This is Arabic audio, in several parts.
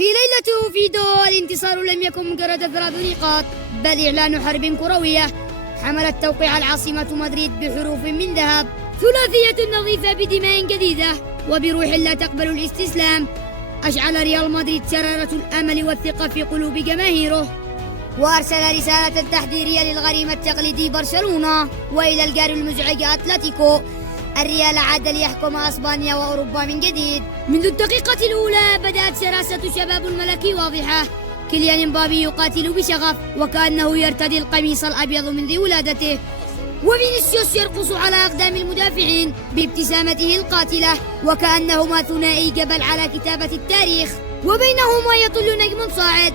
في ليلة أوفيدو الانتصار لم يكن مجرد 3 نقاط، بل إعلان حرب كروية حملت توقيع العاصمة مدريد بحروف من ذهب، ثلاثية نظيفة بدماء جديدة وبروح لا تقبل الاستسلام. أشعل ريال مدريد شرارة الأمل والثقة في قلوب جماهيره، وأرسل رسالة تحذيرية للغريم التقليدي برشلونة وإلى الجار المزعج أتلتيكو. الريال عاد ليحكم أسبانيا وأوروبا من جديد. منذ الدقيقة الأولى بدأت شراسة شباب الملكي واضحة. كيليان امبابي يقاتل بشغف وكأنه يرتدي القميص الأبيض منذ ولادته، وفينيسيوس يرقص على أقدام المدافعين بابتسامته القاتلة وكأنهما ثنائي جبل على كتابة التاريخ، وبينهما يطل نجم صاعد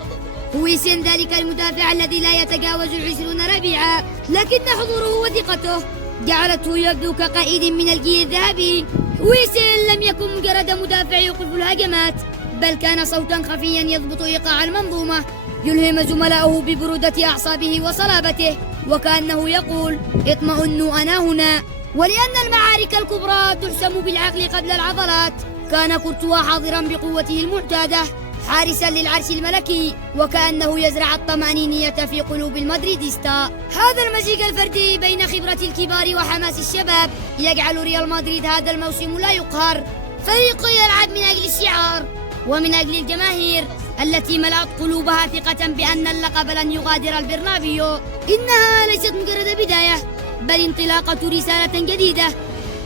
هويسن، ذلك المدافع الذي لا يتجاوز 20 ربيعا، لكن حضوره وثقته جعلته يبدو كقائد من الجيل الذهبي. هويسن لم يكن مجرد مدافع يوقف الهجمات، بل كان صوتا خفيا يضبط إيقاع المنظومة، يلهم زملائه ببرودة أعصابه وصلابته، وكأنه يقول: اطمئنوا أنا هنا. ولأن المعارك الكبرى تحسم بالعقل قبل العضلات، كان كورتوا حاضرا بقوته المعتادة حارسا للعرش الملكي، وكأنه يزرع الطمأنينية في قلوب المدريديستا. هذا المزيج الفردي بين خبرة الكبار وحماس الشباب يجعل ريال مدريد هذا الموسم لا يقهر. فريق يلعب من أجل الشعار ومن أجل الجماهير التي ملأت قلوبها ثقة بأن اللقب لن يغادر البرنابيو. إنها ليست مجرد بداية، بل انطلاقة رسالة جديدة.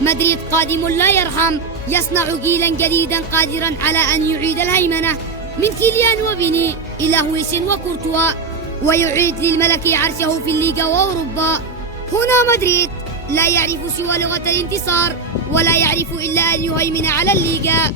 مدريد قادم لا يرحم، يصنع جيلا جديدا قادرا على أن يعيد الهيمنة من كيليان وفيني إلى هويسن وكورتوا، ويعيد للملك عرشه في الليغا وأوروبا. هنا مدريد لا يعرف سوى لغة الانتصار، ولا يعرف إلا أن يهيمن على الليغا.